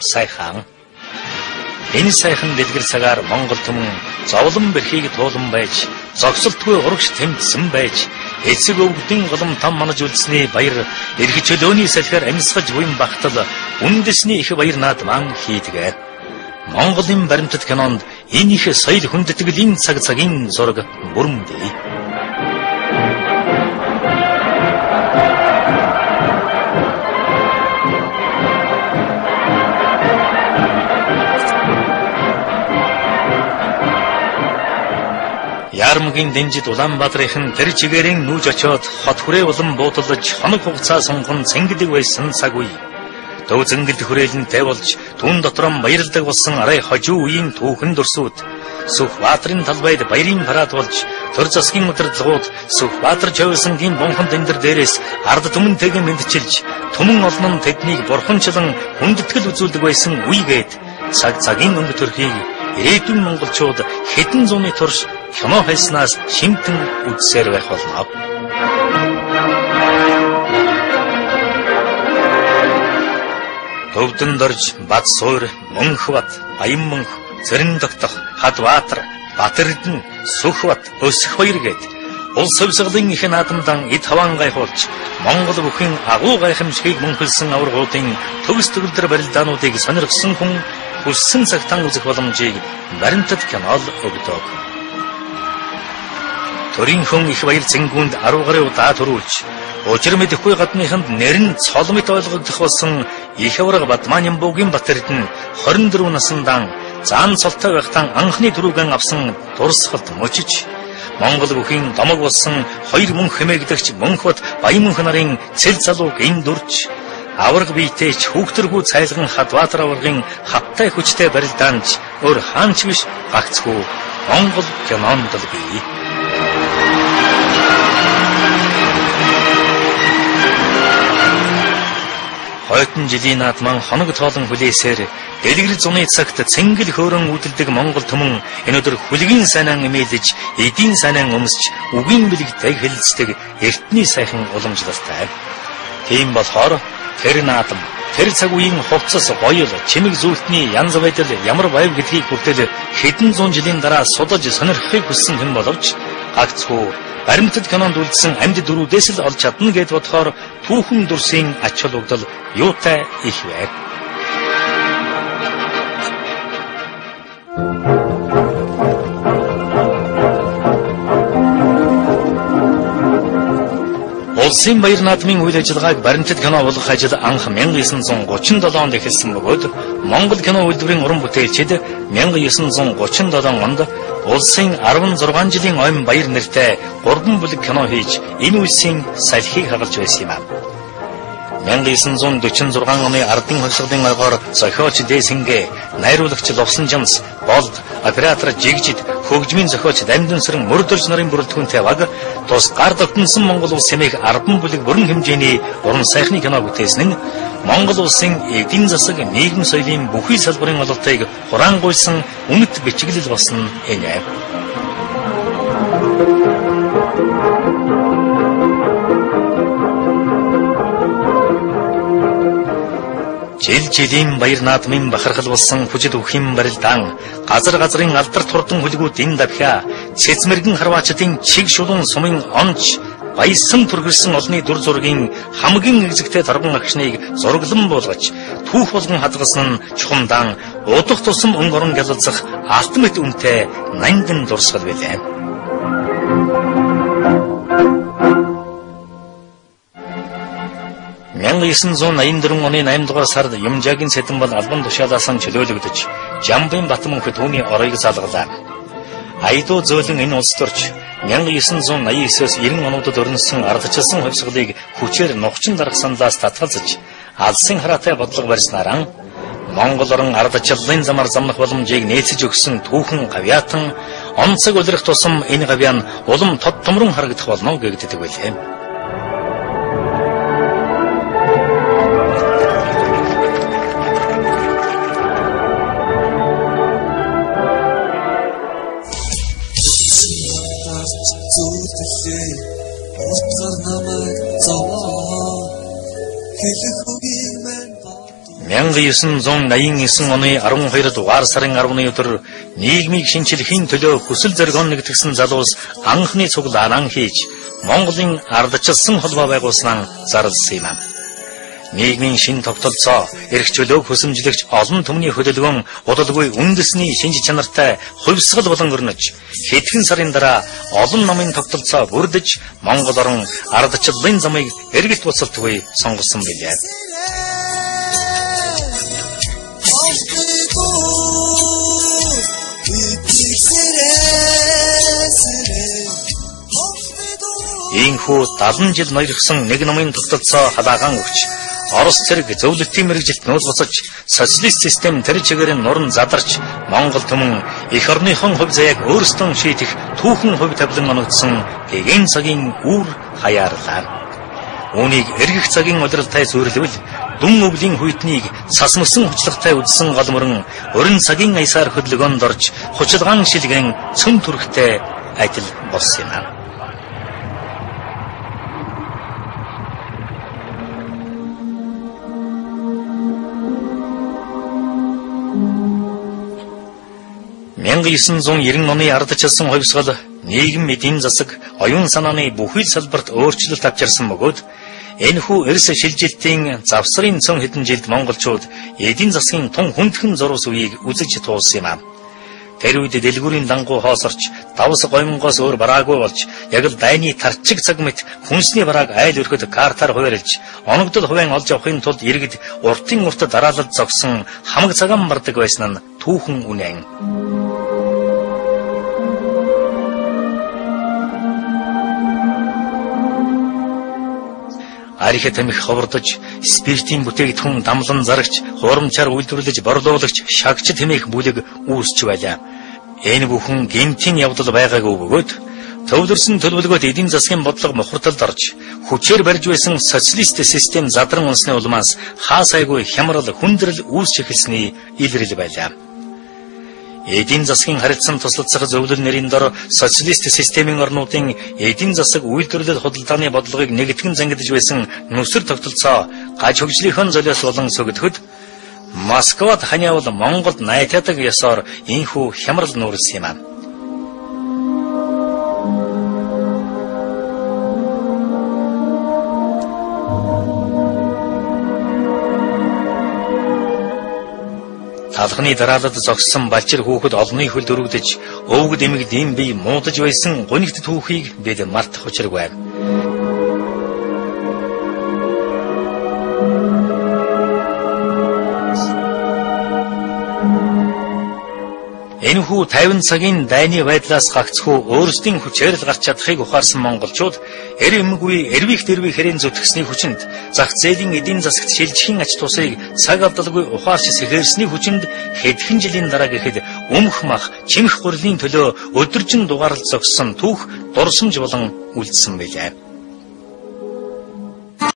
сайхан. Энэ сайхан дэлгэр цагаар Монгол түмэн зовлон бэрхийг туулан байж, зогсолтгүй урагш тэмцсэн байж, эцэг өвгдийн голом там манаж үлдсэний баяр, эрх чөлөөний салхиар амьсгаж буйн багтал, үндэсний их баяр наадман хийдгээ. Монголын баримтат кинонд энэ их соёл хүндэтгэлийн цагийн зураг бүрмдээ. Ярмгийн дэмжид Улаанбаатарын тэр чигээрийн нүүж очоод хот хүрээ улам буудалж хоног хугацаа сонгон цэнгэлэг байсан цаг үе. Төв зэнгэлд хүрээлэнтэй болж түн дотор баярлдаг болсон арай хожуу үеийн түүхэн дурсууд Сүхбаатарын талбайд баярын парад болж төр засгийн удирдлагууд Сүхбаатар Чойсонгийн бунхан дэндэр дээрээс ард түмэнтэйгээ мэдчилж түмэн олон нь тэднийг бурханчлан хүндэтгэл үзүүлдэг байсан үегээд цагийн өнгө төрхийг ирээдүйн монголчууд хэдэн зууны турш кино хайснаас шимтэн үзсээр байх болно. Төвдөн дорж Бадсуур, Мөнхбат, Баянмөнх, Цэрэндогтох, Хадбаатар, Батэрдэн, Сүхбат, Өсөхбаяр гээд улс хувьсгалын их наадамдан эд хаваан гайхуулж Монгол бүхэн агуу гайхамшигыг мөнхөлсөн аваргуудын төгс төгөлдөр барилдаануудыг сонирхсон хүн хүссэн цагтан үзэх боломжийг баримтат кинол өгдөг. Төрийн хүн их баяр зэнгүүнд 10 гаруй удаа төрүүлж, учир мэдэхгүй гадныханд нэр нь цол мэт ойлгогдох болсон их авраг Бадмаанямбуугийн Батэрдэн 24 насндаа заан цолтой байхтан анхны түрүүгэн авсан дурсгалд мөчиж, Монгол бүхийн домог болсон 2 мөнх хэмээгдэгч Мөнхбат Баянмөнх нарын цэл залууг энд дүрж, авраг биетэйч хүүхдэргүй цайлган Хадбаатар аваргын хаттай хүчтэй барилдаанч өөр хаанч биш гагцгүй Монгол кинонд л бий. Хойтон жилийн наадман хоног тоолон хүлээсээр дэлгэр зуны цагт цэнгэл хөөрөн үүдэлдэг Монгол түмэн өнөөдөр хүлгийн сайнан эмээлж, эдийн сайнан өмсч, үгийн бэлэгтэй хэлэлцдэг эртний сайхан уламжлалтай. Тийм болохоор тэр наадам, тэр цаг үеийн хувцас, гоёл, чимэг зүйлтний янз байдал ямар байв гэдгийг хүртэл хэдэн зуун жилийн дараа судалж сонирхохыг хүссэн хэн боловч гагцхүү баримтат кинонд үлдсэн амьд дөрүүдээс л олж чадна гэд бодохоор түүхэн дурсын ач холбогдол юутай их байв. Улсын баяр наадмын үйл ажиллагааг баримтат кино болгох ажил анх 1937 онд эхэлсэн бөгөөд Монгол кино үйлдвэрийн уран бүтээлчид 1937 онд улсын 16 жилийн ойн баяр нэртэй 3 бүлэг кино хийж энэ үлсийн салхийг хагалж байсан юм. 1946 оны ардын хувьсгалын ойгоор зохиолч Дэсингэ, найруулагч Лувсан Жанс, болд оператор Жигжид, хөгжмийн зохиолч Дамдансран мөрдөрж нарын бүрэлдэхүүнтэй баг тус гар тогтносон Монгол улс хэмээх 10 бүлэг бүрэн хэмжээний уран сайхны кино бүтээсэн нь Монгол улсын эдийн засаг, нийгэм соёлын бүхий салбарын ололтыг хураангуйсан үнэт бичиглэл болсон энэ. Жилийн баяр наадмын бахархал болсон хүчит өвхийн барилдаан, газрын алдар турдан хөлгүүдийн давхиа, цэцмэргэн харваачдын чиг шулуун сумын онч, баясан түргэрсэн олны дүр зургийн хамгийн экзэгтэй торгон агшныг зураглан буулгаж, түүх болгон хадгалсан нь чухамдаан удах тусам өнгө орон гялалзах алтан мэт үнэтэй нандин дурсгал байлаа. Мянган 984 оны 8 дугаар сард Юмжаагийн Сэдэн бол албан тушаалаас нь чөлөөлөгдөж, Жамбын Батмөнх түүний оройг залгалаа. Айдуу зөөлөн энэ улс төрч 1989-с 90 онуудад өрнөсөн ардчилсан хувьсгалыг хүчээр нухчин дарах саналаас татгалзаж, алсын хараатай бодлого барьснараа Монгол орон ардчиллын замаар замнах боломжийг нээцэж өгсөн түүхэн гавьяатан онцог улирах тусам энэ гавьяа нь улам тод томрон харагдах болно гэгддэг байлээ. 1989 оны 12 дугаар сарын 10-ны өдөр нийгмийг шинчлэхийн төлөө хүсэл зоригоо нэгтгэсэн залуус анхны цуглаан хийж Монголын ардчилсан холбоо байгуулснаа зарласан юм. Нийгмийн шин тогтолцоо, эрх чөлөөг хүсэмжлэгч олон түмний хөдөлгөөн удалгүй үндэсний шинж чанартай хувьсгал болон өрнөж, хэдхэн сарын дараа олон намын тогтолцоо бүрдэж Монгол орн ардчлалын замыг эргэлт буцалтгүй сонгосон билээ. Ийхүү 70 жил ноёрхсон нэг намын тогтолцоо халаагаан өгч Орос зэрэг зөвлөлтийн мэргэжилт нууц буцаж социалист систем тэр чигээр нь нуран задарч Монгол түмэн эх орныхон хувь заяаг өөрсдөө шийдэх түүхэн хувь тавилан оногдсон гэгээн цагийн үр хаяарлаа. Үүнийг эргэх цагийн удирдалтай зөвөрлөвл дүн өвлийн хүйтнийг сасмсан хүчлагтай үдсэн голморон өрн цагийн аясаар хөдөлгөөнд орж хучилгаан шилгэн цөм түрхтэй ажил болсон юм. Мянга 990 оны ардчилсан хувьсгал нийгэм эдийн засаг, оюун санааны бүхий л салбарт өөрчлөлт авчирсан бөгөөд энэхүү эрс шилжилтийн завсрын цөм хэдэн жилд монголчууд эдийн засгийн тун хүндхэн зурвас үеийг үзэж туулсан юм. Тэр үед дэлгүүрийн дангуу хоосорч, давс гомонгоос өөр бараагүй болж, яг л дайны тарчиг цаг мэт хүнсний барааг айл өрхөд картаар хуваарлж, оногдол хувийн олж авахын тулд иргэд уртын урт дараалал зогсон хамаг цагаан бардаг байсан нь түүхэн үнэн. Арихэ тамхи ховордож, спиртийн бүтээгдэхүүн дамлан зарагч, хурамчаар үйлдвэрлэж борлуулагч, шагч тамхи бүлэг үүсч байлаа. Энэ бүхэн гэмтийн явдал байгаагүй бөгөөд төвлөрсөн төлөвлөгөөд эдийн засгийн бодлого мохортолд орж, хүчээр барьж байсан социалист систем задран унсны улмаас хаасайгүй хямрал хүндрэл үүсч эхэлсний илрэл байлаа. Эдийн засгийн харилцан туслалцах зөвлөл нэрийн дор социалист системийн орнуудын эдийн засаг үйлдвэрлэл худалдааны бодлогыг нэгтгэн зангидж байсан нүсэр тогтолцоо гаж хөгжлийнхөө золиос болон сөгдөхөд Москвад ханиавал Монголд найтаадаг ёсоор инхүү хямрал нүүрсэн юм. Талхны дараалал зогссон балчир хүүхэд олонний хөл дөрвдэж, өвгд эмэгд ийм бие муудаж байсан гонигт түүхийг бид мартах учиргүй. Энэхүү 50 цагийн дайны байдлаас гагцхүү өөрсдийн хүчээр л гарч чадахыг ухаарсан монголчууд эр эмгүй эрвих дэрвих хэрэн зүтгэсний хүчинд зах зээлийн эдийн засагт шилжихийн ач тусыг цаг алдалгүй ухаарч сэхэрсний хүчинд хэдхэн жилийн дараа гэхэд өмх мах чимэх гурлийн төлөө өдөржин дугаарлж зогссон түүх дурсамж болон үлдсэн байлаа.